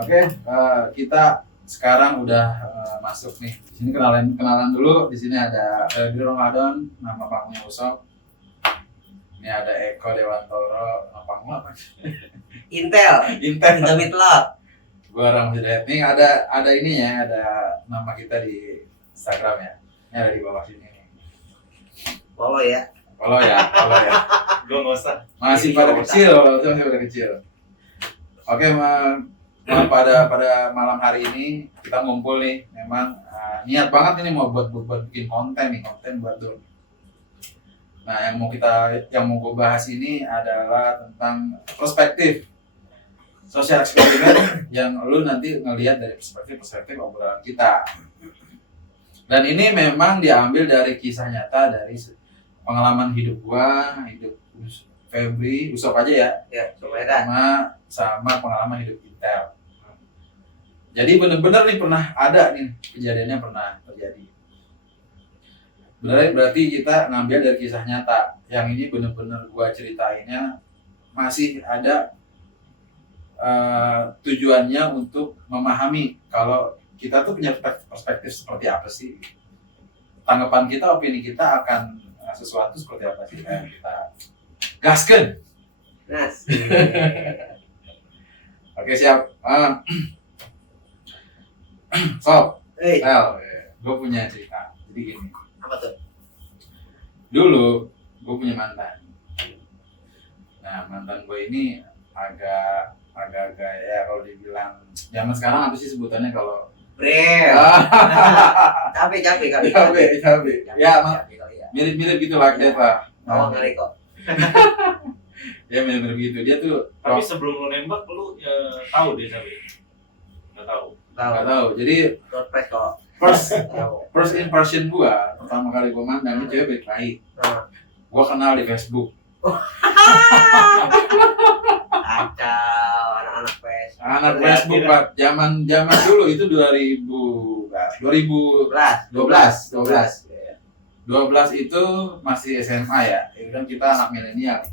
Oke, kita sekarang udah masuk nih. Di sini kenalan dulu. Di sini ada Febri Ramadan, nama panggung Usop. Ini ada Eko Dewantoro, nama panggung apa? Intel Intel. Telot. Gua Ramzi Dayat. Nih ada ini ya, ada nama kita di Instagram ya. Ini ada di bawah sini nih. Follow ya. Follow ya. Gue nggak usah. Masih pada kecil. Oke, pada malam hari ini kita ngumpul nih. Memang niat banget ini mau buat bikin konten buat dulu. Nah, yang mau gue bahas ini adalah tentang perspektif sosial eksperimen yang lu nanti ngelihat dari perspektif obrolan kita. Dan ini memang diambil dari kisah nyata dari pengalaman hidup Febri, Usop aja ya. Ya, coba ya. Sama pengalaman hidup Intel. Jadi bener-bener nih pernah ada nih kejadiannya pernah terjadi. Berarti kita ngambil dari kisah nyata. Yang ini bener-bener gua ceritainnya masih ada tujuannya untuk memahami kalau kita tuh punya perspektif seperti apa sih. Tanggapan kita, opini kita akan sesuatu seperti apa sih yang kita gaskan. Oke, siap. Sob, gue punya cerita. Jadi gini. Apa tuh? Dulu gue punya mantan. Nah, mantan gue ini agak ya kalau dibilang zaman sekarang apa sih sebutannya kalau Brem. Capek. Ya, mirip-mirip gitu lah dia Pak. Oh, ngeri kok. Ya mirip-mirip gitu. Dia tuh Tapi sebelum lu nembak lu tahu dia siapa? Nggak tahu. nggak tahu. Jadi Doorpress kok. first impression gua pertama kali gua mandang itu cewek baik. Gua kenal di Facebook. Kacau anak Facebook Pak. Zaman dulu itu 12 itu masih SMA ya. Itu kan kita anak milenial.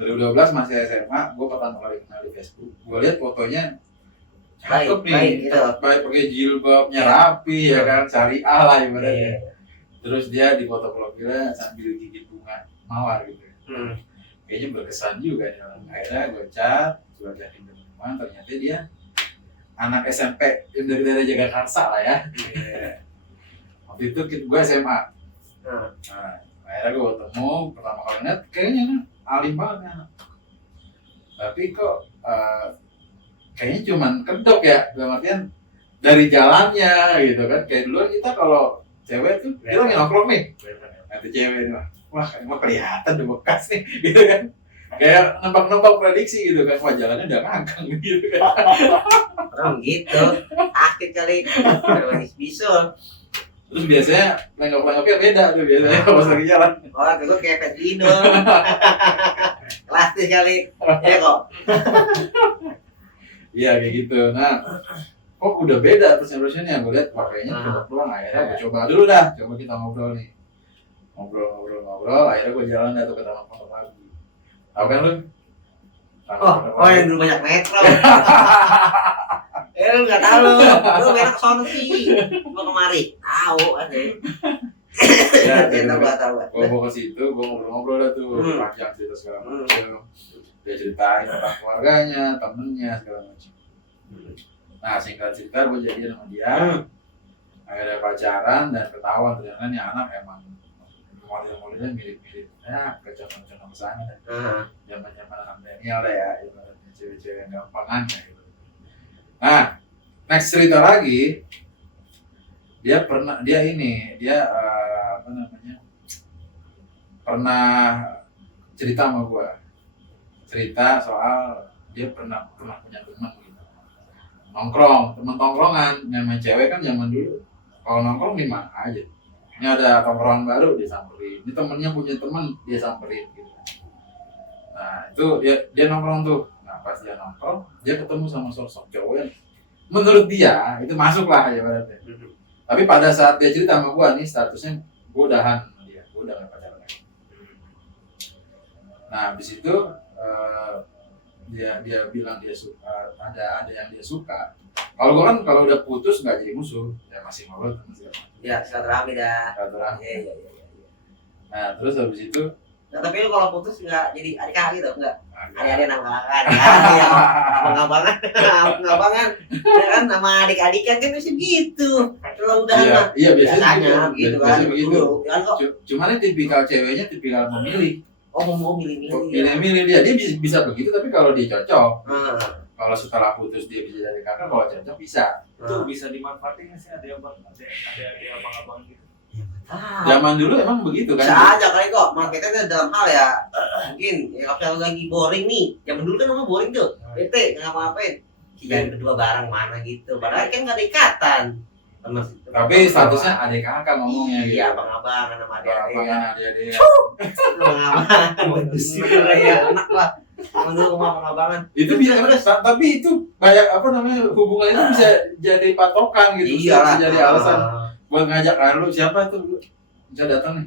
2012 masih SMA, gue pertama kali kenal di Facebook. Gue lihat fotonya cakep nih, baik pakai jilbabnya rapi ya kan, syariah lah ibaratnya. Terus dia di foto profilnya sambil gigit bunga mawar gitu. Kayaknya berkesan juga nih orang. Akhirnya gue chat, gue jadi teman, ternyata dia anak SMP dari daerah Jagakarsa lah ya. Waktu itu gue SMA. Nah, akhirnya gue ketemu pertama kali lihat kayaknya alim banget kan. Tapi kok kayaknya cuman kedok ya, dalam artian dari jalannya gitu kan. Kayak dulu kita kalau cewek tuh dia lagi nongkrong nih, nanti cewek nih wah emang kelihatan udah bekas nih gitu kan. Kayak nebak prediksi gitu kan, wah jalannya udah ngangkang gitu kan. Orang gitu, aktif kali, lagi bisul. Terus biasanya lenggok-lenggoknya beda tuh biasanya pas lagi jalan. Oh, gue kayak Petrino. Kelastis kali, ya kok. Iya kayak gitu. Nah, kok udah beda persen-persennya. Gue lihat pakainya kedok doang. Akhirnya gue coba dulu dah. Coba kita ngobrol nih. Ngobrol. Akhirnya gue jalan dah tuh ke Taman Pondok Labu. Tahu kan lu? Oh yang dulu banyak metro. Lu nggak tahu lu merek sono sih. Gua kemari, tahu kan deh. Ya, tahu. Gue ke situ, gue ngobrol dah tuh, panjang cerita segala macam. Dia ceritain tentang keluarganya, temennya segala macam. Nah, singkat cerita gue jadian sama dia. Akhirnya pacaran dan ketahuan ternyata nih anak emang model-modelnya mirip-mirip. Ya, kecontohan sana. Zaman-zaman anak milenial lah ya, cewek-cewek yang gampangan gitu. Nah, next cerita lagi, dia pernah cerita sama gue, cerita soal dia pernah punya teman gitu, nongkrong, teman tongkrongan, namanya cewek kan zaman dulu, kalau nongkrong di mana aja, ini ada tongkrongan baru dia samperin, ini temennya punya teman dia samperin gitu. Nah itu dia nongkrong tuh. Nah pas dia nongkrong, dia ketemu sama sosok cowok yang menurut dia itu masuk lah ya berarti. Tapi pada saat dia cerita sama gua nih statusnya gua udahan sama dia, gua udah gak pacaran lagi. Nah habis itu dia bilang dia suka, ada yang dia suka. Kalau gue kan kalau udah putus nggak jadi musuh, ya masih ngobrol masih Ya, silaturahmi dah. silaturahmi. Iya. Nah terus habis itu Nah, tapi lu kalau putus nggak jadi adik kakak gitu, enggak? agak- Adik-adik nangkakan, ya. Abang-abangan. Ya kan, nama adik-adik kan masih gitu. Kalau udah iya, mah iya biasanya begitu kan. biasanya begitu. Dulu, kan kok. Cuman ini tipikal ceweknya tipikal memilih. Oh, mau milih-milih. Milih-milih dia bisa begitu, tapi kalau dia cocok, Ah, kalau setelah putus dia bisa jadi kakak, kalau cocok bisa. Itu bisa dimanfaatin nggak sih, ada yang abang-abang gitu. ah. Zaman dulu emang begitu Bisa kan. aja kali kok, marketnya dalam hal ya mungkin ya kalau lagi boring nih, zaman dulu kan emang boring tuh, bete nggak ngapa-ngapain, jalan berdua bareng mana gitu, padahal kan nggak ada ikatan. Tapi statusnya adik kakak ngomongnya gitu. Iya, abang-abang sama adik-adik. Abang-abangan adik-adik. Abang-abangan, ya enak lah. Zaman dulu rumah abang-abangan. Itu bisa, tapi itu kayak apa namanya, hubungan itu bisa jadi patokan gitu, Iya bisa lah. jadi alasan buat ngajak lu siapa tuh, bisa datang nih.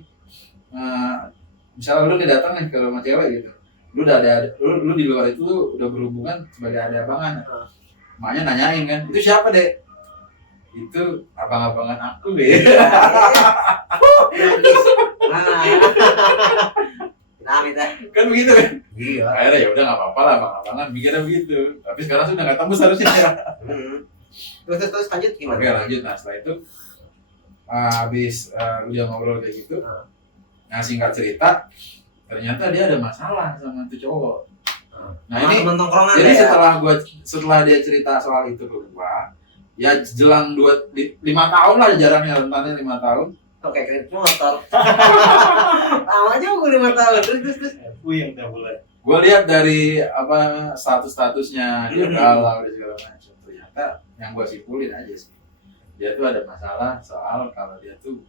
Misalnya lu nih datang nih ke rumah cewek gitu, lu udah ada lu di luar itu lu udah berhubungan sebagai ada abangan. Makanya nanyain kan, itu siapa deh? Itu abang-abangan aku deh. Nangis. Nah, minta. Kan begitu kan? Iya. Akhirnya ya udah nggak apa-apa lah, abang-abangan mikirnya begitu. Tapi sekarang sudah nggak tembus harusnya. Terus lanjut gimana? Oke lanjut, nah setelah itu habis udah ngobrol kayak gitu, nah singkat cerita ternyata dia ada masalah sama tuh cowok. Nah ini teman tongkrongan jadi ya. setelah dia cerita soal itu ke gua, ya jelang 5 tahun lah jaraknya, rentannya 5 tahun. Oke, kredit motor. Lama aja gue 5 tahun. Terus. Puyeng dah mulai. Gua lihat dari apa statusnya dia galau dan segala macam. Ternyata yang gua simpulin aja sih, dia tuh ada masalah soal kalau dia tuh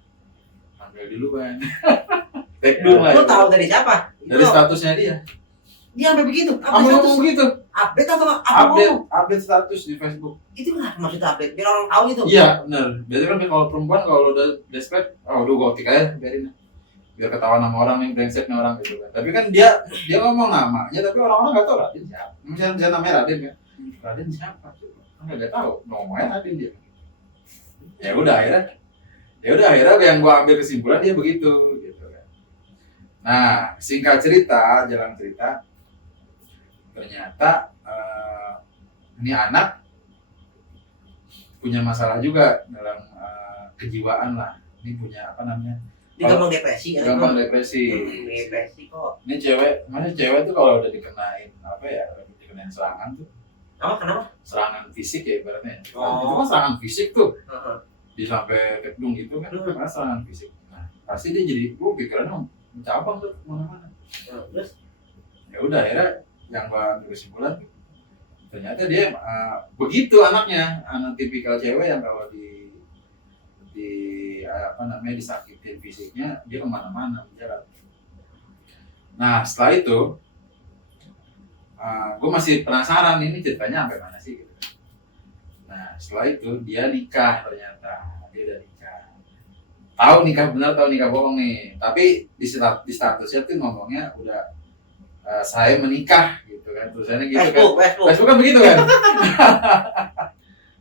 ambil duluan. Tekdung lah. Lu tahu dari siapa? Dari statusnya dia. Dia sampai begitu. Apa Kamu status? ngomong gitu. Update atau apa ngomong? Update status di Facebook. Itu kenapa maksudnya update? Biar orang tahu gitu. Iya, benar. Biasanya kan kalau perempuan kalau udah desperate, udah gotik aja, biarin. Biar ketahuan sama orang nih, brengsek nih orang gitu kan. Tapi kan dia ngomong namanya, tapi orang-orang nggak tahu Raden siapa. Misalnya namanya Raden kan. Raden siapa? Kan nggak tahu. Ngomongnya Raden dia. Ya udah akhirnya yang gua ambil kesimpulan dia begitu gitu kan. Nah, singkat cerita, jalan cerita, ternyata ini anak punya masalah juga dalam kejiwaan lah. Ini punya apa namanya? Dia gampang depresi kan? Gampang depresi. Depresi kok. Ini cewek tuh kalau udah dikenain apa ya, dikenain serangan tuh, Kenapa? serangan fisik ya ibaratnya. Oh. Itu kan serangan fisik tuh, Heeh. di sampai tekdung gitu kan, karena serangan fisik. Nah, pasti dia jadi, pikirannya mencabang tuh kemana-mana. Terus Ya udah akhirnya yang gua ambil kesimpulan, ternyata dia begitu anaknya, anak tipikal cewek yang kalau apa namanya disakitin fisiknya dia kemana-mana bicara. Nah setelah itu gue masih penasaran ini ceritanya sampai mana sih gitu. Nah setelah itu dia nikah, ternyata dia udah nikah. Tahu nikah benar, tahu nikah bohong nih, tapi di statusnya tuh ngomongnya udah saya menikah gitu kan, tulisannya gitu Facebook. kan. Facebook kan begitu kan.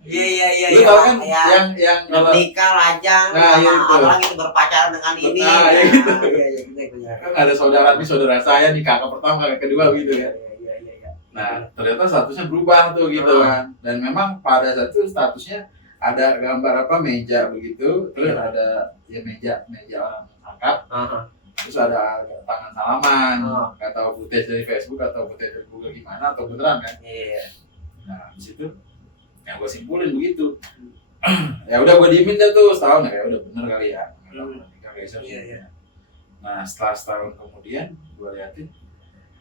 Iya. Lu tau kan Ya. yang kalau Nikah lajang Nah, sama itu. orang itu berpacaran dengan ini. Nah, ya gitu. Iya. kan ada saudara saya di kakak pertama, kakak kedua gitu kan. Iya. Nah ternyata statusnya berubah tuh gitu kan, dan memang pada saat itu statusnya ada gambar apa meja begitu, terus ada ya meja orang angkat, terus ada tangan salaman, nggak tahu footage dari Facebook atau footage dari Google gimana atau beneran kan. Iya. Nah di situ yang gue simpulin begitu. Ya udah gue diemin dah tuh setahun, ya udah bener kali ya. Iya. Nah setelah setahun kemudian gue liatin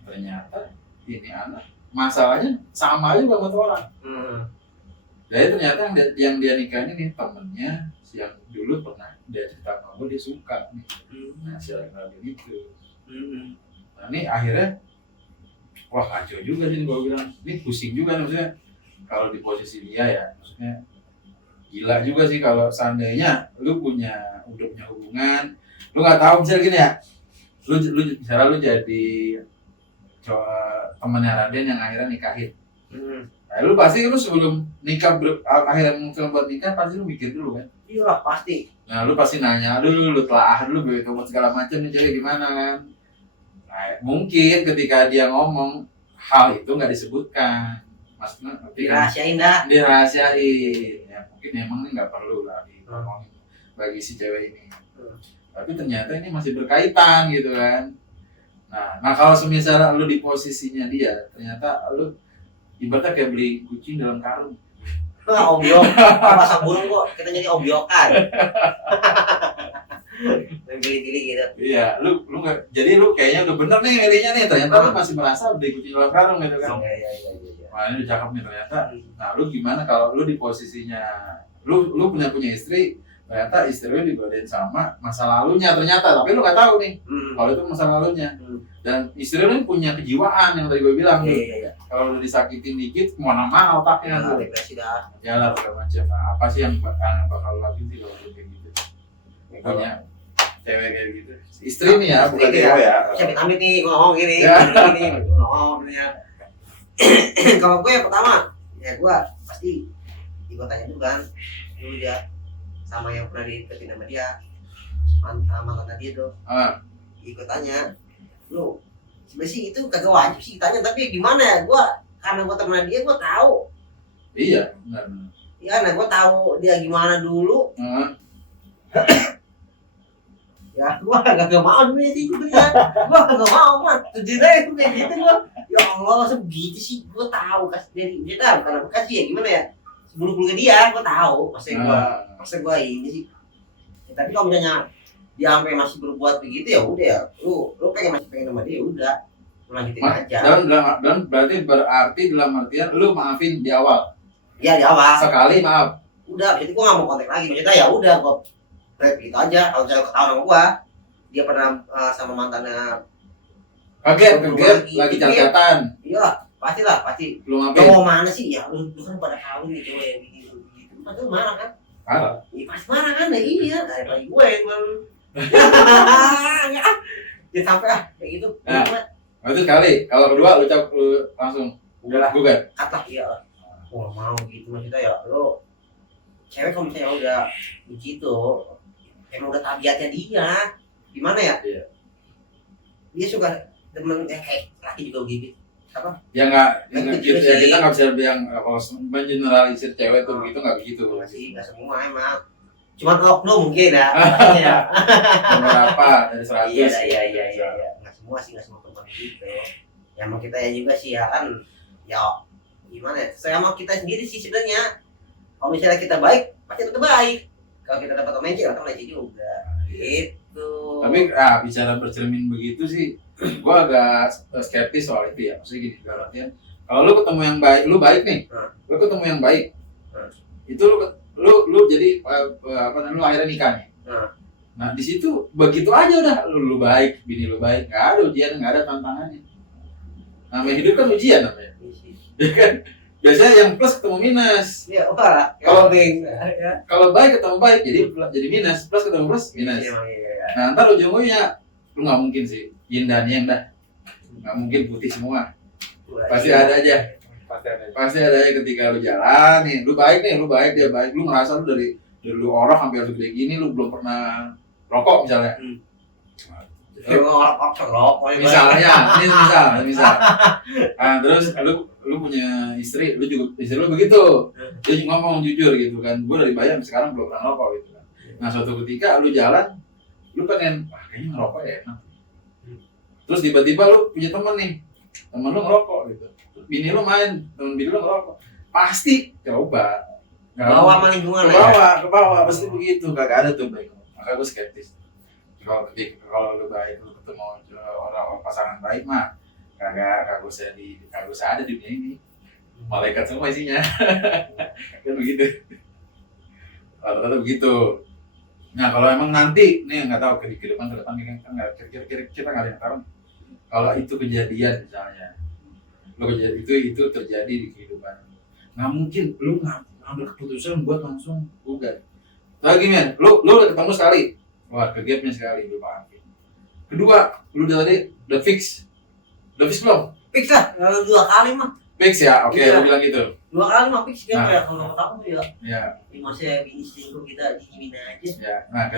ternyata ini anak masalahnya sama aja sama tuh orang. Jadi ternyata yang dia nikahin ini temennya yang dulu pernah dia cerita sama gue, dia suka nih. Nah silakan gitu. Nah ini akhirnya wah kacau juga sih gue bilang, ini pusing juga maksudnya kalau di posisi dia ya, maksudnya gila juga sih kalau seandainya lu udah punya hubungan, lu nggak tahu misalnya gini ya, lu misalnya lu jadi temennya Raden yang akhirnya nikahin. Hmm. Nah, lu pasti lu sebelum nikah akhirnya muncul buat nikah pasti lu mikir dulu kan. Iya lah pasti. Nah lu pasti nanya dulu, lu telaah dulu begitu segala macam nih cewek gimana kan. Nah, mungkin ketika dia ngomong hal itu nggak disebutkan, maksudnya Dirahasiain dah. dirahasiain. Ya mungkin emang ini nggak perlu lah ngomongin bagi si cewek ini. Tapi ternyata ini masih berkaitan gitu kan. Nah kalau semisal lu di posisinya dia, ternyata lu ibaratnya kayak beli kucing dalam karung. Nah, obyok. Pasang burung kok kita jadi obyokan. Pilih-pilih gitu. Iya, lu nggak, jadi lu kayaknya udah bener nih milihnya nih, ternyata lu masih merasa beli kucing dalam karung gitu kan. Iya. Wah ini udah cakep nih ternyata. Nah lu gimana kalau lu di posisinya, lu punya istri, ternyata istri lu digodain sama masa lalunya ternyata, tapi lu nggak tahu nih kalau itu masa lalunya. Dan istri lu punya kejiwaan yang tadi gue bilang. Iya. Kalau lu disakitin dikit, kemana-mana otaknya tuh. Depresi dah. Ya lah segala macam. Nah, apa sih yang bakal lu lakuin sih kalau lu kayak gitu? Punya cewek kayak gitu. Istri nih ya, bukan cewek ya. Saya amit nih ngomong gini. Ya. Gini ngomong ya. Kalau gue yang pertama, ya gue pasti gue tanya dulu kan, dulu dia sama yang pernah dideketin sama dia, mantan dia tuh, ikut tanya, lu sebenarnya sih itu kagak wajib sih tanya, tapi gimana ya, gue karena gue temenan dia, gue tahu. Iya, benar. Iya, nah gue tahu dia gimana dulu. Ya, gue kagak mau dulu sih gitu ya. Gue kagak mau, man. Jujur aja tuh kayak gitu gue. Ya Allah, sebegitu sih gue tahu kasih dari dia tahu karena kasih ya gimana ya. Sebelum ke dia, gue tahu. Masa gue ini sih. Ya, tapi kalau misalnya dia sampai masih berbuat begitu ya udah ya. Lu masih pengen sama dia udah. Lanjutin aja. Dan berarti dalam artian lu maafin di awal. Iya di awal. Sekali maaf. Udah, jadi gue gak mau kontak lagi. Maksudnya ya udah gue gitu aja. Kalau misalnya ketahuan sama gue, dia pernah sama mantannya. Kaget lagi catatan. Iya, pasti. Belum Lo maafin. mau mana sih? Ya lu kan pada tahu nih cewek yang begitu. Pasti lu marah kan? Parah. Iya pasti marah kan? Iya, daripada gue yang malu. Ya sampai kayak gitu. Nah. Itu sekali. Kalau kedua lu langsung Udahlah. gugat. Kata iya. Wah mau gitu maksudnya ya lo. Cewek kalau misalnya udah begitu, emang udah tabiatnya dia. Gimana ya? Iya. Dia suka demen kayak laki juga begitu. Apa? Ya nggak gitu ya, sih. kita nggak bisa bilang kalau mengeneralisir cewek tuh begitu, nggak begitu. Masih nggak semua emang. Cuman oknum mungkin ya. Ya. Beberapa dari 100. Iya. Nggak semua perempuan gitu. Ya emang kita ya juga sih ya kan. Ya gimana ya? Saya sama kita sendiri sih sebenarnya. Kalau misalnya kita baik, pasti tetap baik. Kalau kita dapat temen cewek, kita leceh juga. Gitu. Tapi bicara bercermin begitu sih, gua agak skeptis soal itu ya. Maksudnya gini, artinya kalau lu ketemu yang baik, lu baik nih, lu ketemu yang baik, itu lu jadi lu akhirnya nikah nih. Nah di situ begitu aja udah, lu baik, bini lu baik, nggak ada ujian, nggak ada tantangannya. Namanya hidup kan ujian namanya, ya kan? Biasanya yang plus ketemu minus. Iya, wah. Kalau baik ketemu baik, jadi minus, plus ketemu plus minus. Iya. Nah ntar ujung-ujungnya lu nggak mungkin sih yin dan yang dah, nggak mungkin putih semua. Pasti ada aja ketika lu jalan nih, lu baik dia baik, lu ngerasa lu dari lu orang hampir gede gini lu belum pernah rokok misalnya. Misalnya, ini misal. Nah, terus lu punya istri, istri lu begitu. Dia ngomong jujur gitu kan. Gue dari bayi sampai sekarang belum pernah rokok gitu kan. Nah, suatu ketika lu jalan, lu pengen, kayaknya ngerokok ya enak. Terus tiba-tiba lu punya temen nih. Temen lu ngerokok gitu. Terus bini lu main, temen bini lu ngerokok. Pasti coba. Bawa sama lingkungan ke bawah pasti begitu. Kagak ada tuh baik. Maka gue skeptis. Kalau lu baik, lu ketemu orang pasangan baik mah kagak usah ada di dunia ini. Malaikat semua isinya. Kan begitu. Rata-rata begitu. Nah kalau emang nanti nih nggak tahu ke depan kan nggak kira-kira kita nggak ada yang tahu. Kalau itu kejadian misalnya, itu terjadi di kehidupan, nggak mungkin lu ngambil keputusan buat langsung gugat. Lagi men, lu udah ketemu sekali. Wah, kegapnya sekali lu maafin. Kedua, lu udah fix belum? Fix lah, kalau 2 kali mah. Fix ya, oke, Iya. lu bilang gitu. 2 kali mah fix kan Nah. kayak kalau tahu ya. Ya, Ini masih bini selingkuh kita dikimin aja. ya. Nah,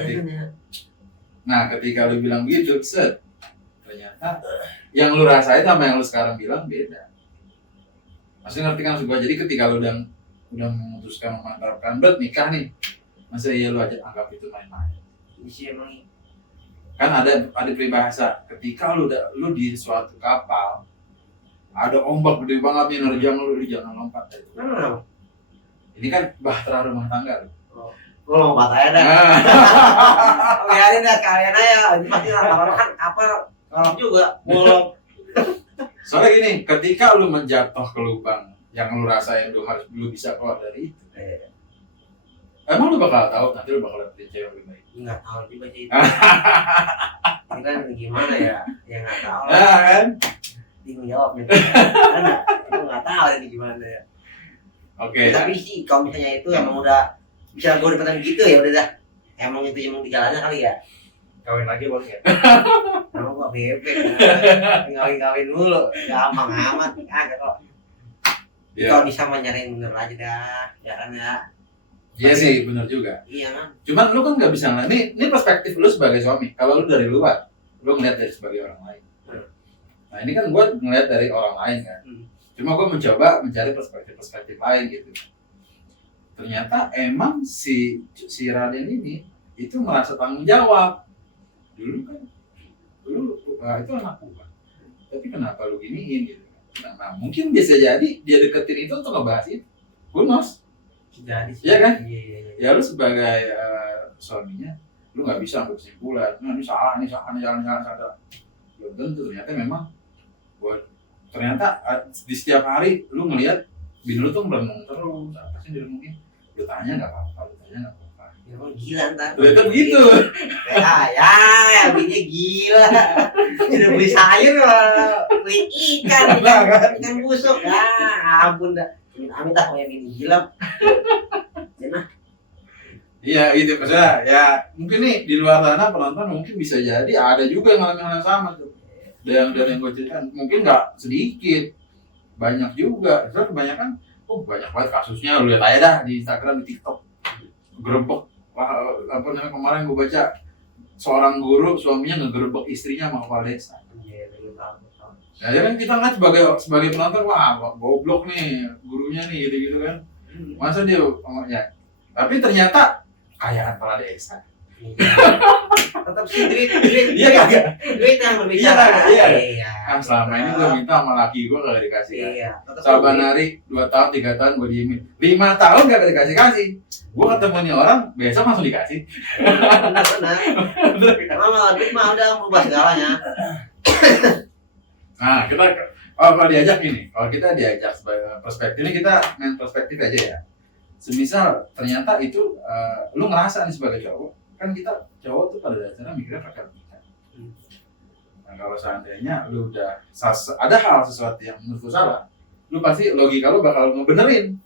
Ya, ketika lu bilang gitu, set, ternyata yang lu rasain sama yang lu sekarang bilang beda. Maksudnya ngerti kan maksud gua? Jadi ketika lu udah memutuskan memantapkan buat nikah nih, masa iya lu aja anggap itu main-main? ini sih emang Kan ada peribahasa, ketika lu di suatu kapal, ada ombak gede banget nih nerjang lu jangan lompat dari itu. kenapa? Ini kan bahtera rumah tangga. Gue lompat aja dah. Nah, Biarin dah kalian aja. Ini pasti lama-lama kan kapal kalau juga bolong. soalnya gini, ketika lu menjatuh ke lubang yang lu rasain lu bisa keluar dari itu, emang lu bakal tahu nanti lu bakal dapetin cewek lebih baik. Nggak tahu juga sih. Ini kan gimana ya? Ya nggak tahu lah. Nah, kan? Bingung jawab nih. Karena itu nggak tahu ini gimana ya. Oke. Tapi sih kalau misalnya itu emang udah bisa gue dapetan gitu ya udah dah. Emang itu emang di jalannya kali ya. Kawin lagi boleh ya? Emang gua bebek. Kawin dulu. Gampang amat. Agak kok. Iya. Kalau bisa mah nyari yang bener aja dah. Ya kan ya. Iya sih, benar juga. Iya kan. Cuman lu kan nggak bisa ngeliat, ini perspektif lu sebagai suami. Kalau lu dari luar, lu ngeliat dari sebagai orang lain. Nah ini kan gua ngeliat dari orang lain kan. Cuma gua mencoba mencari perspektif lain gitu. Ternyata emang si Raden ini itu merasa tanggung jawab. Dulu kan, itu anak gua. Tapi kenapa lu giniin gitu? Nah, mungkin bisa jadi dia deketin itu untuk ngebahas itu. Who knows? Jadi Iya kan? Iya. Ya lu sebagai suaminya, lu nggak bisa ambil kesimpulan. Nah, ini salah. Belum tentu. Ternyata memang ternyata di setiap hari lu ngelihat bini lu tuh merenung terus. Apa sih yang direnungin? Lu tanya nggak apa-apa. Emang gila ntar. Ternyata begitu. Ya, bininya gila. Udah beli sayur, beli ikan busuk. Ya, ampun dah. Amit dah kayak bini gila. Iya gitu maksudnya ya mungkin nih di luar sana penonton mungkin bisa jadi ada juga yang ngalamin hal yang sama tuh. Dan yang gue ceritain mungkin nggak sedikit, banyak juga. Soalnya kebanyakan, banyak banget kasusnya. Lu lihat aja dah di Instagram, di TikTok, gerebek. Wah, apa namanya kemarin gue baca seorang guru suaminya ngegerebek istrinya sama kepala desa. Ya, ya kan kita ngeliat sebagai penonton, wah goblok nih gurunya nih gitu kan. Masa dia ya. Tapi ternyata kayaan kepala desa. Tetap sih duit. Iya kagak? Duit yang berbicara. Iya. Kan selama ini gue minta sama laki gue kagak dikasih. Iya. Saban hari 2 tahun 3 tahun gue diemin. 5 tahun gak dikasih. Gue ketemu nih orang besok langsung dikasih. Benar. Emang malah duit mah udah merubah segalanya. Nah kalau diajak ini, kalau kita diajak sebagai perspektif ini kita main perspektif aja ya. Semisal ternyata itu lu ngerasa nih sebagai cowok, kan kita cowok tuh pada dasarnya mikirnya pakai logika. Nah kalau seandainya lu udah ada hal sesuatu yang menurut lu salah, lu pasti logika lu bakal ngebenerin.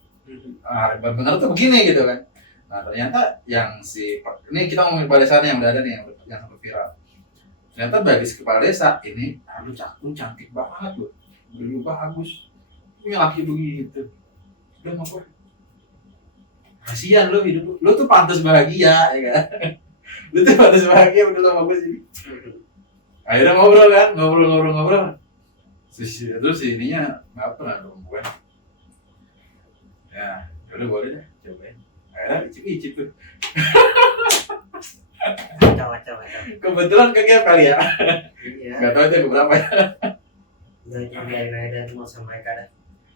Bener tuh begini gitu kan. Nah ternyata yang ini kita ngomongin kepala desa yang udah ada nih yang sempat viral. Ternyata bagi si kepala desa ini, lu cantik banget lu bagus, punya laki begitu. Udah mau gue kasihan lu hidup lu tuh pantas bahagia ya kan. Lu tuh pantas bahagia udah sama gue sih. Akhirnya ngobrol kan, ngobrol. Terus ininya nggak pernah dong gue. Ya, udah boleh deh, cobain. Akhirnya icip tuh. Coba. Kebetulan kegap kali ya. Iya. Gak tau itu berapa ya. Udah biarin aja tuh sama mereka dah.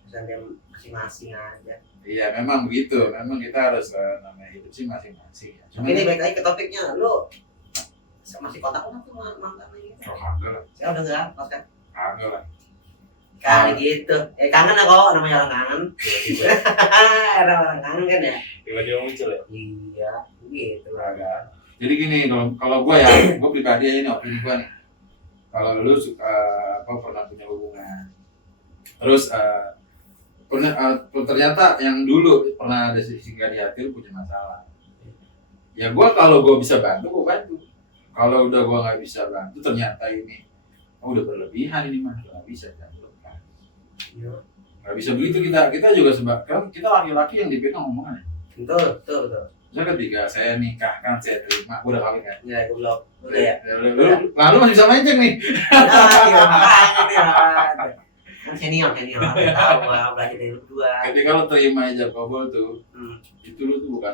Misalnya masing-masing aja. Iya, memang begitu. Memang kita harus namanya hidup sih masing-masing. Cuma Ini balik lagi ke topiknya. Lu masih kontak-kontak tuh mantan lagi? kagak lah. Saya udah nggak pas kan? Kagak lah. Kali gitu. Kangen lah kok, namanya orang kangen. Orang kangen kan ya? Tiba-tiba muncul ya? Iya, gitu. Kagak. Jadi gini, kalau gue ya, gue pribadi aja nih opini gue nih. Kalau lu suka pernah punya hubungan, terus ternyata yang dulu pernah ada singgah di hati lu punya masalah. Ya kalau gue bisa bantu, gue bantu. Kalau udah gue nggak bisa bantu, ternyata ini udah berlebihan ini mah nggak bisa kan. Iya. Nggak bisa begitu kita juga kan kita laki-laki yang dipegang omongan. Betul. Saya ketika saya nikah kan saya terima, gue udah kawin kan. Ya, gue belum. Udah ya. Lalu masih bisa mancing nih. Nah, iya, makanya. Kan senior. Tahu lah, belajar dari lu dua. Ketika lo terima ijab kabul tuh, Hmm. itu lo tuh bukan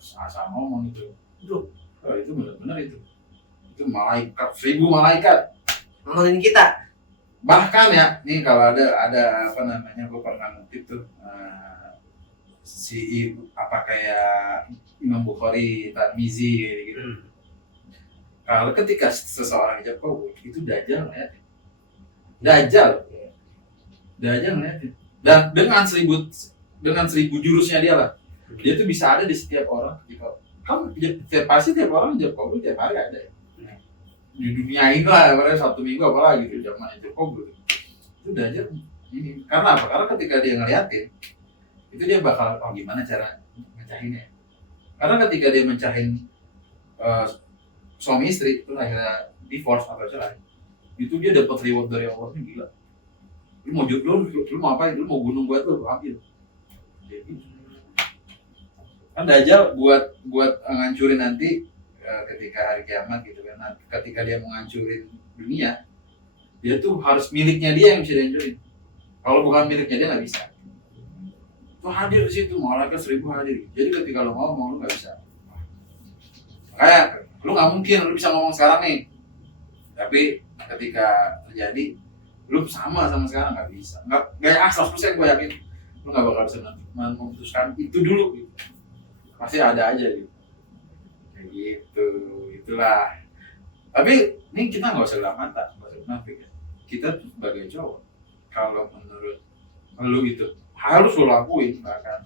asal ngomong itu. Itu benar-benar itu malaikat, 1000 malaikat. Ngomongin kita. Bahkan ya, nih kalau ada apa namanya, gue pernah ngutip tuh si apa kayak Imam Bukhari, Tirmizi gitu. Kalau ketika seseorang ijab kabul itu dajjal ngeliatin. Dajjal ngeliatin. Dan dengan 1000 jurusnya dia lah. Dia tuh bisa ada di setiap orang ketika pasti tiap orang ijab kabul tiap hari ada ya. Di dunia ini lah, pada Sabtu Minggu apalagi gitu zaman ijab kabul. Itu dajjal ini. Karena apa? Karena ketika dia ngeliatin itu dia bakal gimana cara mencahinnya. Karena ketika dia mencahin suami istri itu akhirnya divorce atau cerai, itu dia dapat reward dari Allah ini gila. Lu mau apa? Lu mau gunung buat lu ambil. Jadi kan dajjal buat ngancurin nanti ketika hari kiamat gitu kan. Nah, ketika dia mau ngancurin dunia, dia tuh harus miliknya dia yang bisa dihancurin. Kalau bukan miliknya dia nggak bisa. Tuh hadir di situ, malaikat 1000 hadir. Jadi ketika lo ngomong lo nggak bisa. Kayak lo nggak mungkin lo bisa ngomong sekarang nih. Tapi ketika terjadi, lo sama sekarang nggak bisa. Nggak 100% gue yakin lo nggak bakal bisa memutuskan itu dulu. Gitu. Pasti ada aja gitu. Kayak gitu, itulah. Tapi ini kita nggak usah gelap mata, nggak usah munafik ya. Kita tuh sebagai cowok, kalau menurut lo itu harus lo lakuin, bahkan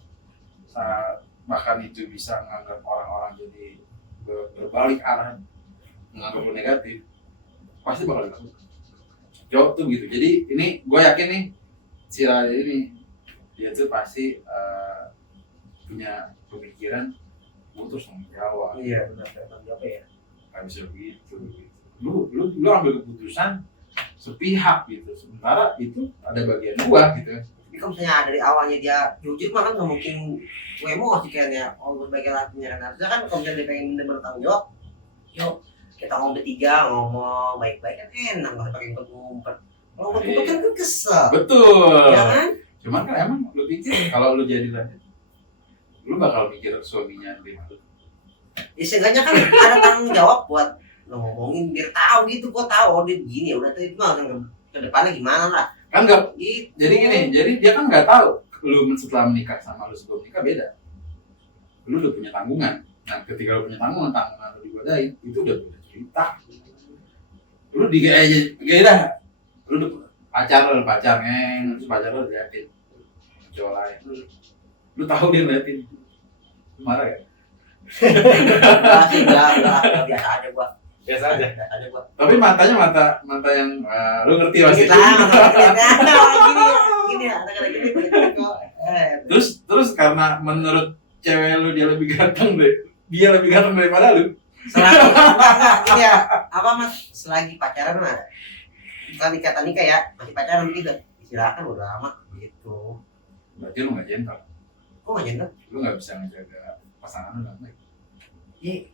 itu bisa menganggap orang-orang jadi berbalik arah, menganggap lo negatif, pasti bakal dilakukan. Jawab tuh gitu. Jadi ini gue yakin nih si Radit ini dia tuh pasti punya pemikiran terus tanggung jawab. Iya, benar apa ya? Gak bisa begitu. Lu ambil keputusan sepihak gitu. Sementara itu ada bagian gua gitu. Tapi kalau misalnya dari awalnya dia jujur mah kan nggak mungkin gue emosi kayaknya. Oh, sebagai latihan kan harusnya kan kalau misalnya dia pengen bener-bener tanggung jawab, yuk kita ngomong bertiga, ngomong baik-baik kan enak, nggak pakai ngumpet-ngumpet. Kalau ngumpet kan kesel. Betul. Ya kan? Cuman kan emang lu pikir kalau lu jadi lanjut, lu bakal mikir suaminya lebih malu. Ya seenggaknya kan ada tanggung jawab buat lo ngomongin biar tahu gitu, kok tahu oh dia begini ya udah tuh itu mah ke depannya gimana lah. Kan enggak. Gitu. Jadi gini, jadi dia kan nggak tahu lu setelah menikah sama lu sebelum nikah beda. Lu udah punya tanggungan. Nah, ketika lu punya tanggungan lu digodain, itu udah cerita. Lu kayak dah. Lu udah pacarnya, terus pacar lu liatin cowok lain. Lu tahu dia liatin. Lu marah ya? Enggak, biasa aja gua. Biasa aja. Gua. Tapi matanya mata yang lu ngerti pasti. Gini ya, ada gini kok. Terus karena menurut cewek lu dia lebih ganteng daripada lu. Selagi gini ya, apa Mas? Selagi pacaran mah bukan nikah ya, masih pacaran gitu. Silakan udah lama gitu. Berarti lu nggak gentle. Kok nggak jentel? Lu nggak bisa ngejaga pasangan lu dengan baik. Iya.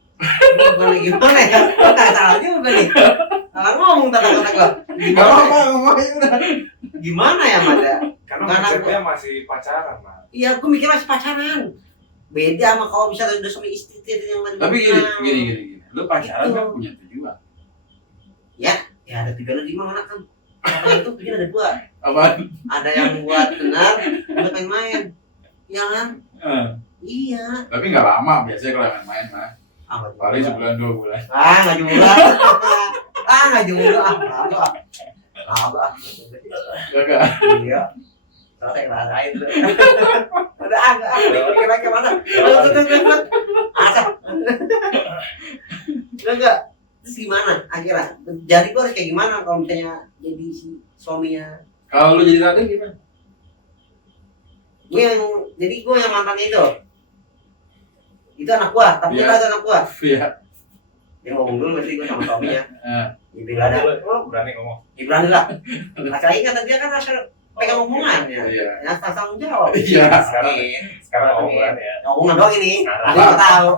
Gimana ya? Nggak salah juga nih. Salah ngomong kata-kata gua. Gimana ya Mas ya? Karena konsepnya masih pacaran, Mas. Iya, gua mikir masih pacaran. Beda sama kalau misalnya udah suami istri yang lagi. Tapi gini. Lu pacaran kan punya tujuan. Ya ada tujuan di mana kan? Apa itu tujuan ada dua. Apaan? Ada yang buat benar, buat main-main. Iya kan? Iya. Tapi nggak lama biasanya kalau main-main mah. Paling sebulan 2 bulan. Nggak jumlah. Nggak jumlah. Apa? Gak. Iya. Selesai rasain tuh. Udah agak kira-kira mana? Asa. Enggak. Terus gimana akhirnya? Jadi gue harus kayak gimana kalau misalnya jadi si suaminya? Kalau lu jadi tadi gimana? Gue yang mantannya itu anak gua, tapi kita ada anak gua. Iya. Dia ngomong dulu berarti gua sama suaminya. Dia Berani, lo berani ngomong. Berani lah. Laki-laki kata dia kan asal pegang omongannya. Iya. Yang tanggung jawab. Iya. Sekarang omongan ya. Omongan doang ini. Sekarang. Ada yang tahu.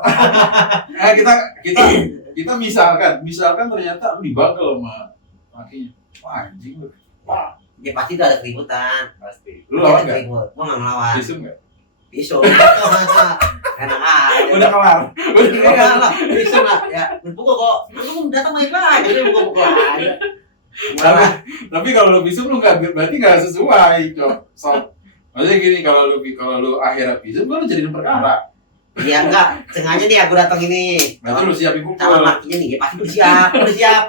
Kita misalkan ternyata lu dibagal sama lakinya. Wah, anjing lu. Wah, Ya pasti itu ada keributan. Pasti. lu lawan enggak? Gue nggak ngelawan. Visum enggak? Pisau. Enak aja. Udah kelar. Iya lah. Pisau lah. Ya, berpukul kok. Lu datang main lagi. Lu pukul aja. Tapi kalau lu visum lu enggak, berarti enggak sesuai, Cok. Maksudnya gini, kalau lu akhirnya visum lu jadiin perkara. Iya enggak, sengaja nih aku datang ini. Berarti lu siap dipukul. Sama makinya nih, ya pasti udah siap.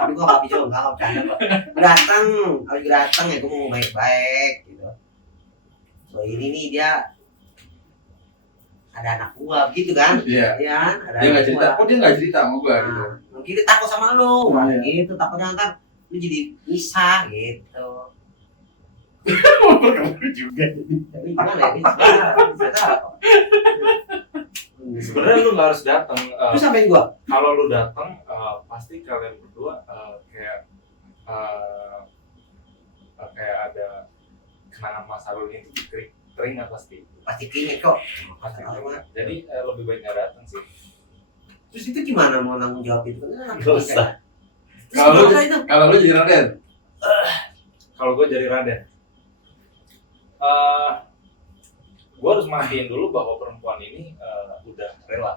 Tapi gua nggak bisa, nggak bercanda kok. Harus datang ya, gua mau baik-baik gitu. So ini nih dia ada anak gua gitu kan? Iya. Iya, ada Dia enggak anak cerita. gua. Oh, dia enggak cerita sama gua gitu. Nah, mungkin dia takut sama lu, Iya. gitu. Takutnya ntar lu jadi misah gitu. Kamu juga. Tapi gimana ya? Bisa. Sebenarnya lu nggak harus datang. Lu sampein gua. Kalau lu datang, pasti kalian berdua kayak ada kenangan masa lalu itu teringat pasti. Pasti keinget kok. Pasti teringat. Jadi lebih baik nggak datang sih. Terus itu gimana mau nanggung jawab itu? Nggak usah. Kalau lu jadi Raden, Kalau gue jadi Raden, gue harus mastiin dulu bahwa perempuan ini udah rela.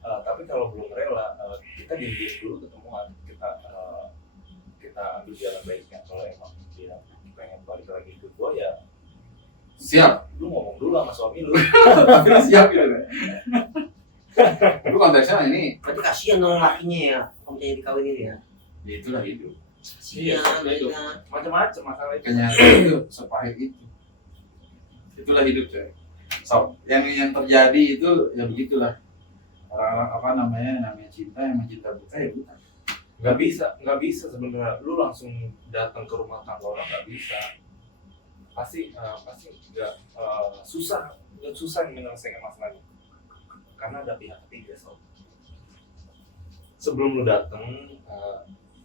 Tapi kalau belum rela, kita diem dulu ketemuan. Kita ambil jalan baiknya. Kalau emang dia pengen balik lagi ke gue ya, siap. lu ngomong dulu sama suami lu. Tapi lu siap gitu kan. Tapi konteksnya ini, Berarti kasihan dong lakinya ya, kalau misalnya dikawinin ya. ya itulah hidup. Iya, Kasihan hidup. mereka. Macam-macam masalah itu. Kenyataan itu sepahit itu. Itulah hidup, coy. So, yang terjadi itu ya begitulah. Orang-orang apa namanya cinta, yang cinta buta ya buta. Nggak bisa sebenarnya. Lu langsung datang ke rumah tangga orang nggak bisa. Pasti nggak susah menyelesaikan masalah itu. Karena ada pihak ketiga, so. Sebelum lu datang,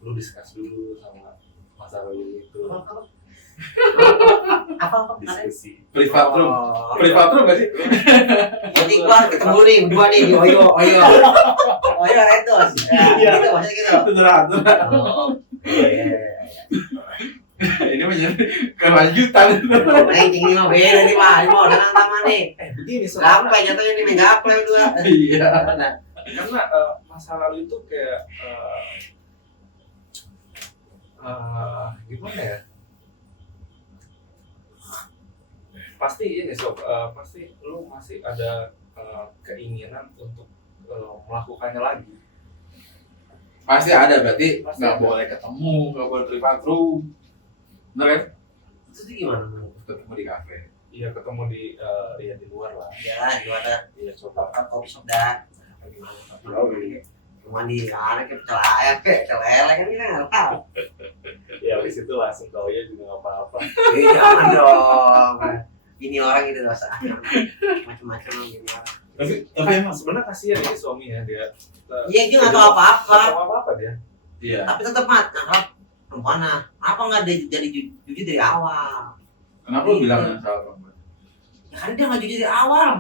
lu diskus dulu sama masa lalu itu. Apa? Diskusi. Privat room. Oh. Privat room gak sih? Jadi gua ketemu nih, berdua nih di Oyo Redos. Ya, gitu maksudnya gitu. Terserah. Oh. Iya. Ini menjadi kelanjutan. Ranking ini mah beda nih Pak, ini mau datang taman nih. Begini Gaple jatuhnya nih, gaple berdua. Iya. Nah, karena masa lalu itu kayak gimana ya? Pasti ini pasti lu masih ada keinginan untuk melakukannya lagi. Pasti ada, berarti Pasti nggak ada. boleh ketemu, nggak boleh privat room. Bener kan? itu tuh gimana? Ketemu di kafe. Iya, ketemu di di luar lah. Ya, gimana? Iya, coba. Kopi soda. Gimana? Cuma di sana kayak celele kan kita nggak tahu. Ya habis itu langsung kau ya juga nggak apa-apa. Jangan dong. Ini orang itu dosa. Macam-macam gini orang. Tapi emang sebenarnya kasihan ini suaminya dia. Iya dia nggak tahu apa-apa. Nggak tahu apa-apa dia. Iya. Tapi tetap nangkap perempuan. Apa nggak jadi jujur dari awal? Kenapa lu bilang yang salah perempuan? Ya kan dia nggak jujur dari awal.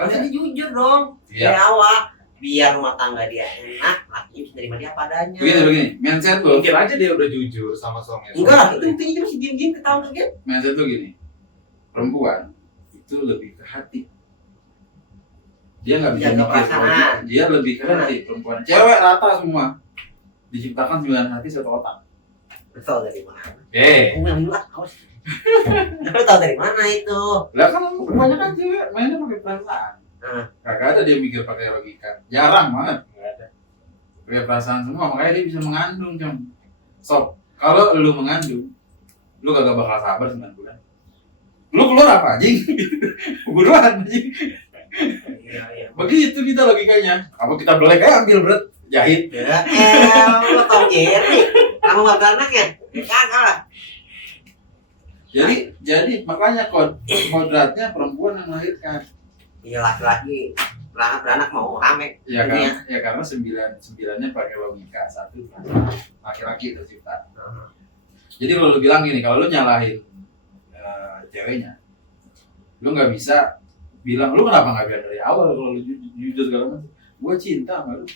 Harusnya dia jujur dong Iya. dari awal. Biar rumah tangga dia enak, lakinya bisa terima dia apa adanya. Begini, mindset tuh. Mungkin aja dia udah jujur sama suaminya. Enggak, itu buktinya dia masih diem-diem ketawa kan? Mindset tuh gini. Perempuan itu lebih ke hati. Dia nggak bisa Jaga mikir perasaan. logika. Dia lebih ke hati perempuan. Cewek rata semua. Diciptakan 9 hati 1 otak. Lu tahu dari mana? Eh, Aku yang bilang, awas. Lu tahu dari mana itu? lah kan kebanyakan cewek mainnya pakai perasaan. Kagak ada dia mikir pakai logika. Jarang banget. Nggak ada. Pakai perasaan semua, makanya dia bisa mengandung, Cem. So, kalau lu mengandung, lu kagak bakal sabar 9 bulan. Lu keluar apa anjing? Buruan anjing. Iya. Begitu kita logikanya. Apa kita belek aja ambil berat jahit. Ya, lu tau Jerry. Kamu gak beranak ya? Ya kagak lah. Jadi makanya kodratnya perempuan yang melahirkan. Iya laki-laki beranak mau rame. Ya Iya. kan? Ya karena 9-9-nya pakai logika, 1 laki-laki tercipta. Jadi kalau lu bilang gini, kalau lu nyalahin ceweknya, lu nggak bisa bilang lu kenapa nggak bilang dari awal kalau lu jujur segala macam. Gue cinta sama lu,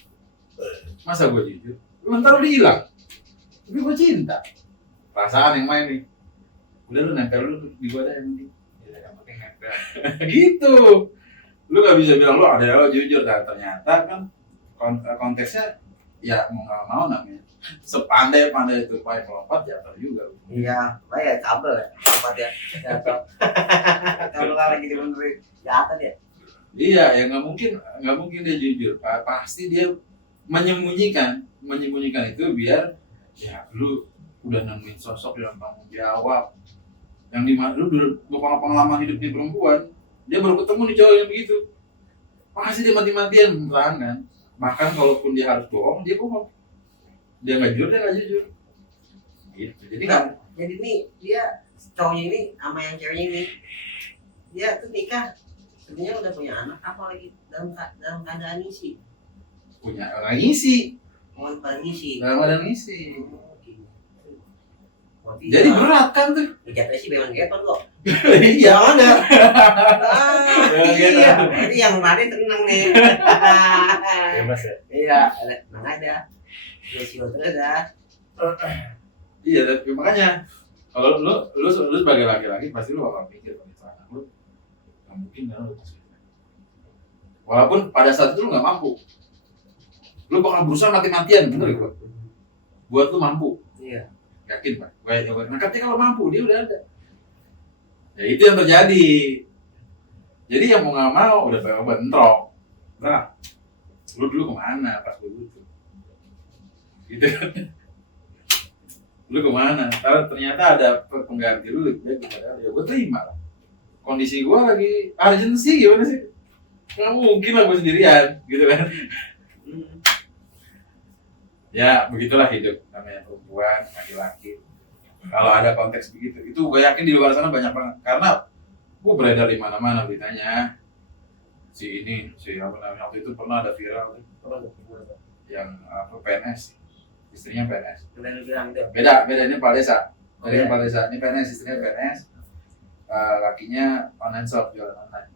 masa gue jujur? Lu ntar lu hilang, tapi gue cinta. Perasaan yang main nih, udah lu nempel lu di gue ada yang penting. Ya, yang penting nempel. Gitu, lu nggak bisa bilang lu ada lo jujur, dan ternyata kan konteksnya ya mau nggak mau namanya sepandai-pandai itu pakai melompat jatuh juga. Iya, kayak kabel ya, lompat ya, jatuh. Kalau lagi di benerin jatuh dia. Iya, ya nggak mungkin dia jujur. Pasti dia menyembunyikan itu biar ya lu udah nemuin sosok yang tanggung jawab, yang lu udah pengalaman hidup di perempuan, dia baru ketemu nih cowok yang begitu, pasti dia mati-matian menerangkan. Bahkan kalaupun dia harus bohong, dia bohong. Dia nggak jujur. Gitu. Jadi kan, Jadi nih dia cowoknya ini sama yang ceweknya ini, dia tuh nikah sebenarnya udah punya anak, apalagi dalam keadaan isi, punya orang ngisi, mau isi. dalam keadaan ngisi. Jadi Jadi berat kan tuh. jatuhnya sih memang geton kok. Iya. Mana? Memang geton. Iya. Jadi yang lain tenang nih. Bebas ya. Iya, tenang aja. Resiko terus dah. Iya, tapi makanya kalau lu sebagai laki-laki pasti lu bakal pikir kalau itu anak lu nggak mungkin kan lu kasih. Walaupun pada saat itu lu nggak mampu, lu bakal berusaha mati-matian, bener gak? Buat lu mampu, Iya. yakin pak. Nah ketika lu mampu dia udah ada. Ya itu yang terjadi. Jadi yang mau nggak mau udah bentrok. Nah, lu dulu kemana pas lu butuh? Gitu. Lu kemana? Ternyata ada pengganti lu, ya gue terima lah. Kondisi gue lagi urgency gimana sih? Nggak mungkin lah gue sendirian, gitu kan? Ya begitulah hidup namanya perempuan, laki-laki. Kalau ada konteks begitu, itu gue yakin di luar sana banyak banget. Karena gue beredar di mana-mana beritanya. Si apa namanya waktu itu pernah ada viral yang apa PNS, istrinya PNS. Udah lu bilang tuh. Beda ini kepala desa. Oke. Ini kepala desa, ini PNS, istrinya PNS. Lakinya online shop, jualan online.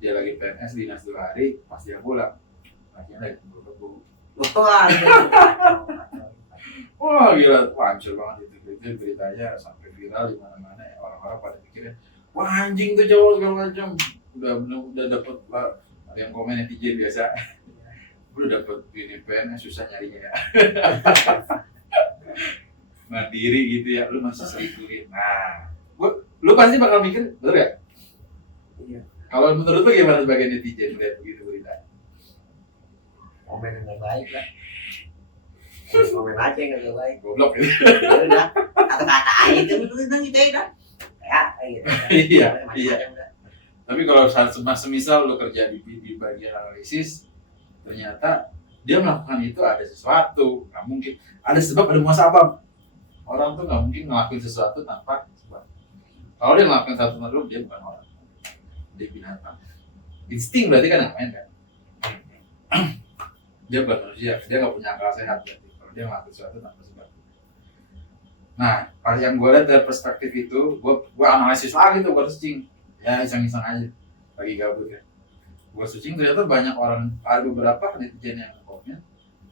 Dia lagi PNS dinas 2 hari, pas dia pulang, lakinya lagi berburu. Wah gila, hancur banget itu beritanya sampai viral di mana-mana ya. Orang-orang pada mikirnya, wah anjing tuh cowok segala macam. Udah dapet lah, ada yang komen netizen biasa. Udah dapet ini PNS susah nyarinya ya. Mandiri gitu ya, lu masih selingkuhin. Nah, lu pasti bakal mikir, bener gak? Iya. Kalau menurut lu gimana sebagai netizen melihat begitu berita? Komen yang nggak baik lah. Komen aja yang nggak baik. Goblok gitu. Ya udah, kata-kata aja itu bilang gitu ya. Kayak gitu. Iya. Macam-macam udah. Tapi kalau semisal lu kerja di bagian analisis, ternyata dia melakukan itu ada sesuatu, nggak mungkin ada sebab, ada muasabab. Orang tuh nggak mungkin ngelakuin sesuatu tanpa sebab. Kalau dia ngelakuin satu makhluk, dia bukan orang, dia binatang. Insting berarti kan yang main kan. Dia bukan manusia, dia nggak punya akal sehat berarti. Kalau dia ngelakuin sesuatu tanpa sebab. Nah, pas yang gue lihat dari perspektif itu, gue analisis lagi tuh, gue searching, ya iseng-iseng aja, lagi gabut ya. Gue searching ternyata banyak orang, ada beberapa netizen yang komen,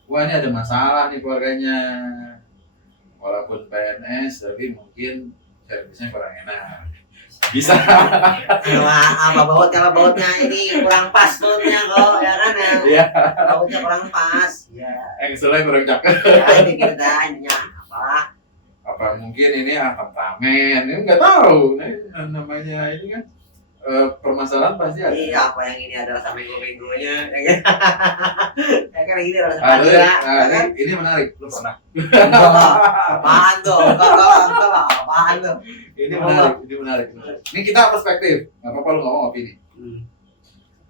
wah ini ada masalah nih keluarganya, walaupun PNS tapi mungkin servisnya kurang enak. Bisa. Kalau bautnya ini kurang pas bautnya kok, ya kan ya. Iya. Bautnya kurang pas. Ya. Excelnya kurang cakep. Ya ini kita intinya apa? Apa mungkin ini tamen, ini nggak tahu. Nah, namanya ini kan permasalahan pasti ada. Iya, apa yang ini adalah sama bego-begonya, ya kan? Ya kan ini adalah sama kan? Ini menarik. Lu pernah? Apaan tuh? Enggak, apaan tuh? Ini menarik. Ini kita perspektif. Nggak apa-apa lu ngomong opini.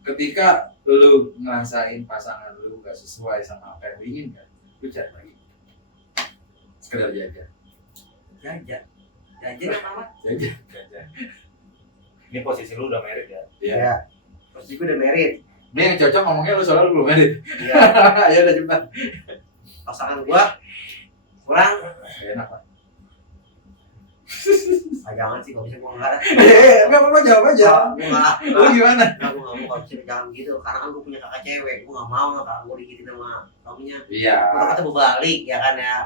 Ketika lu ngerasain pasangan lu nggak sesuai sama apa yang lu inginkan, lu cari lagi. Sekedar jajan. Jajan apa? Jajan. Ini posisi lu udah married ya? Iya. Terus gue udah married. Ini yang cocok ngomongnya lu soalnya lu belum married. Iya. Ya udah cepat. Pasangan gua kurang Enak Pak. Jangan sih, kalau bisa gua enggak ada. Enggak apa-apa, jawab aja. Lu gimana? Gua nggak mau kalau bisa jangan gitu, karena kan gua punya kakak cewek, gua nggak mau kakak gua digituin sama suaminya. Iya. Gua kata gua balik, ya kan ya.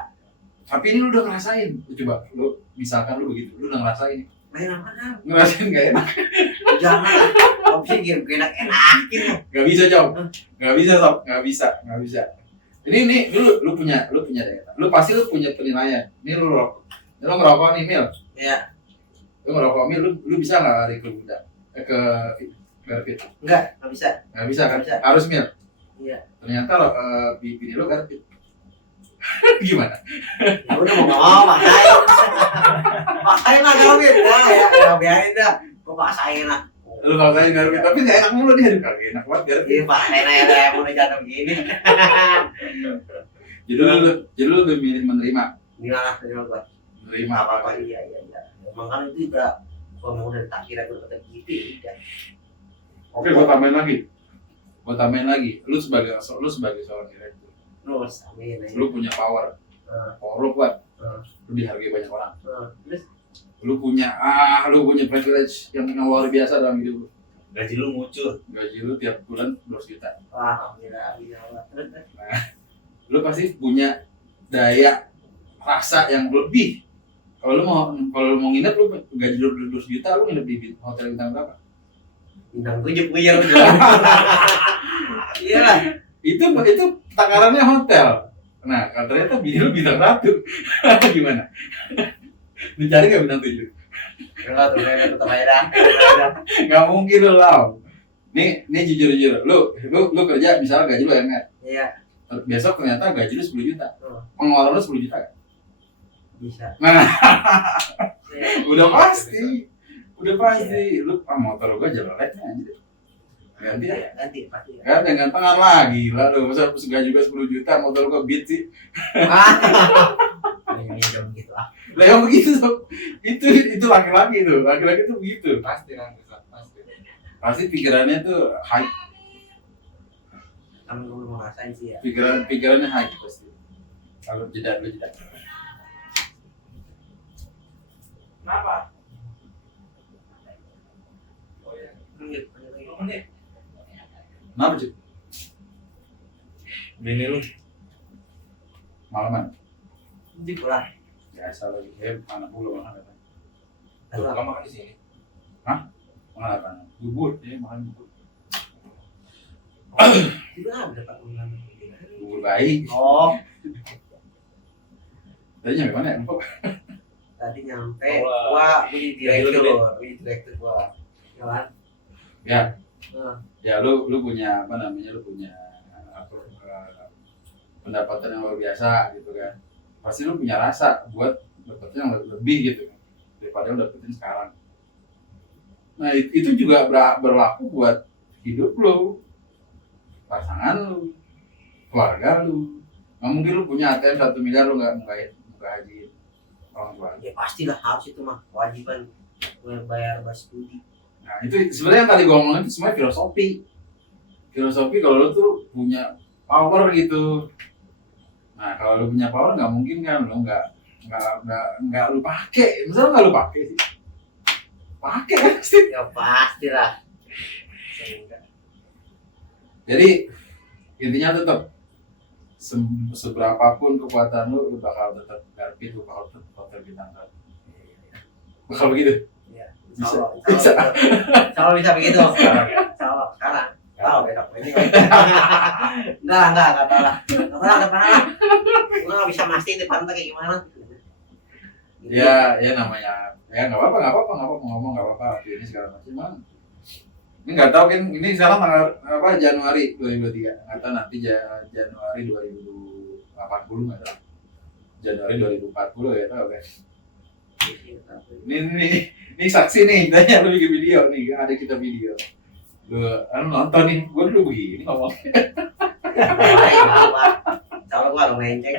Tapi ini lu udah ngerasain. Coba lu misalkan lu begitu, lu udah ngerasain. Main apa kan? Ngerasain gak enak? Jangan, kalau bisa game enak-enakin. Gak bisa, Cok. Gak bisa, Sob. Gak bisa. Ini lu punya data. Lu pasti lu punya penilaian. Ini lu ngerokok nih, Mil. Iya. Lu ngerokok, Mil, lu bisa nggak lari ke budak? Ke Garpit? Nggak bisa. Nggak bisa kan? Nggak bisa. Harus, Mil. Iya. Ternyata lo bini lu Garpit. Gimana? Ya udah mau nggak mau maksain. Maksain lah kalau gitu. Ya biarin dah. Gua maksain lah. Lu maksain Garpit, tapi nggak enak mulu dia. Kagak enak banget Garpit. Iya maksain aja deh, mau udah jatuh begini. Jadi lu lebih milih menerima. Gimana gua? Menerima apa? Iya. Emang kan itu juga gua mau dari takdir gua kata gitu ya. Oke, gua tambahin lagi. Lu sebagai seorang direktur. Terus, amin. Lu punya power lu kuat, lu dihargai banyak orang, Terus, lu punya privilege yang luar biasa dalam hidup lu. Gaji lu ngucur. Gaji lu tiap bulan 200 juta. wah, alhamdulillah. Terus, Lu pasti punya daya rasa yang lebih. Kalau lu mau nginep, lu gaji lu 200 juta, lu nginep di hotel bintang berapa? bintang 7 buyar. Iya lah. Itu takarannya hotel. Nah, ternyata bini lu bintang 1. Gimana? Dicari nggak bintang 7? Enggak tuh, saya tetap aja dah. Nggak mungkin lu lau. Nih jujur. Lu kerja misalnya gaji lu MR. Iya. Besok ternyata gaji lu 10 juta. Pengeluaran lu 10 juta. Bisa. Nah, udah pasti. Lu motor gua jeleknya anjir. Ganti ya. Ganti pasti. Kan dengan tangan lagi lah lu. Masa gaji gua 10 juta motor gua Beat sih. Ini jam gitu ah. Lah yang begitu tuh. Itu laki-laki tuh. Laki-laki tuh begitu. Pasti. Pasti pikirannya tuh high. Kamu belum ngerasain sih ya. Pikirannya high pasti. Kalau jeda. Kenapa? Oh ya. Kenapa cuy? Bini lu Malaman. Di pulang. Biasa lagi. Anak bulu makan apa? tuh kamu makan di sini. Makan apa? Bubur. Makan bubur. Juga ada Pak Ulan. Bubur bayi. Oh, Tadi nyampe mana ya? Empok. tadi nyampe. Oh, Gua jadi direktur gua. Ya kan? Ya. Heeh. Ya lu punya apa namanya? Lu punya pendapatan yang luar biasa gitu kan. Pasti lu punya rasa buat dapetin yang lebih gitu kan daripada lu dapetin sekarang. Nah itu juga berlaku buat hidup lu, pasangan lu, keluarga lu. Nggak mungkin lu punya ATM 1 miliar lu nggak haji orang tua. Ya pastilah harus itu mah kewajiban bayar budi. Nah itu sebenarnya yang tadi gua ngomongin itu semuanya filosofi kalau lu tuh punya power gitu. Nah kalau lu punya power nggak mungkin kan lu nggak lu pakai. Misalnya nggak lu pakai sih, pakai kan pasti. Ya pastilah. Jadi intinya tetap seberapapun kekuatan lu bakal tetap Garpit, lu bakal tetap hotel bintang 1. Bakal begitu. Iya. Bisa. Kalau bisa begitu. Kalau sekarang. Kalau besok ini. Enggak tahu lah. Enggak tahu depan lah. Gua enggak bisa mastiin depan kayak gimana. Ya namanya ya nggak apa-apa ngomong nggak apa-apa ini segala macam. Ini nggak tahu kan ini sekarang tanggal apa Januari 2023 nggak tahu nanti Januari 2080 nggak tahu Januari 2040 ya tahu kan. Ini saksi nih tanya lu bikin video nih ada kita video lu nonton nih gua dulu begini ngomong. Kalau gua lo menceng.